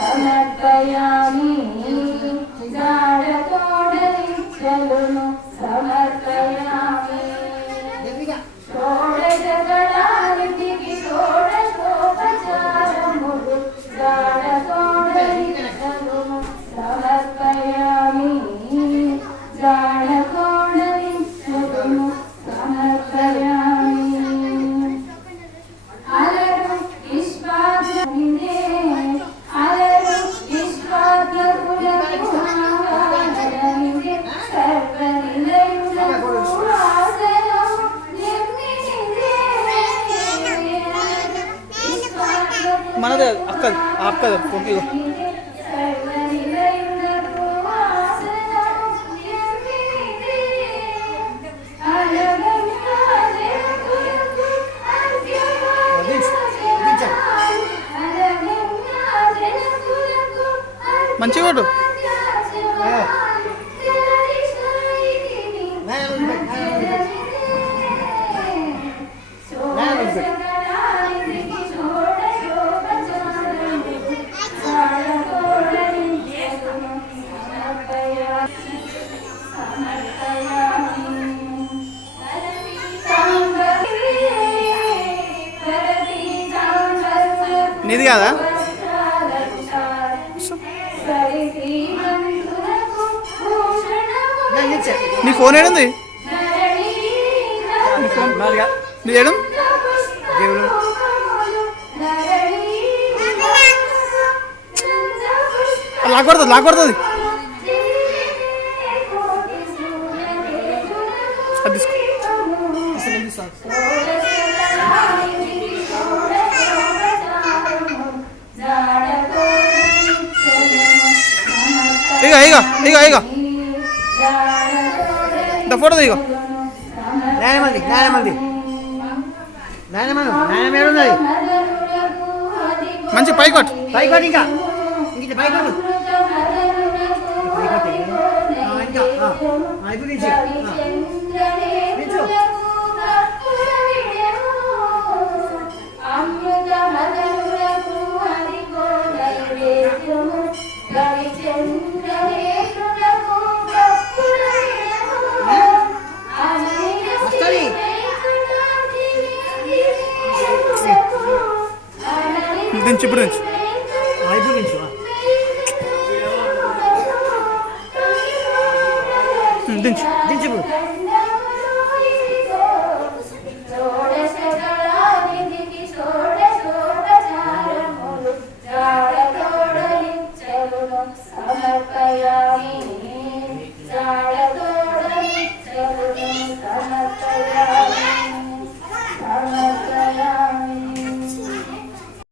సమర్పయామి జాడతోడలించలును సమర్పయామి షోడశగళానిధికి షోడశోపచారములు జాడతోడలించలును సమర్పయామి జాడతోడలించలును సమర్పయామి అలరు ఇష్పాద్రమిదే అలరు ఇష్పాద్రకులకు ఆహారమిదే సర్వనిలయులకు ఆసనం నిర్మిదే మనదే అక్కది అక్కది పంపిగో సర్వనిలయులకు ఆసనం నిర్మిదే మంచిగా కొట్టు నీది కాదా నీ ఫోన్ ఏడుంది నీ ఏడు లాగొడుతుంది లాగొడుతుంది అది తీసుకో ఇక ఇక ఇక ఇక ఫోటో ఇక నాయనమంది నాయనమంది నాయనమను నాయనమ ఏడున్నది మంచి పైకొట్టు పైకొట్టు ఇంకా ఇంక పైకొట్టు ఇంకా ఇప్పుడు నుంచి దించి ఇప్పుడు నుంచి ఇప్పుడు నుంచి దించి దించి ఇప్పుడు సమర్పయామి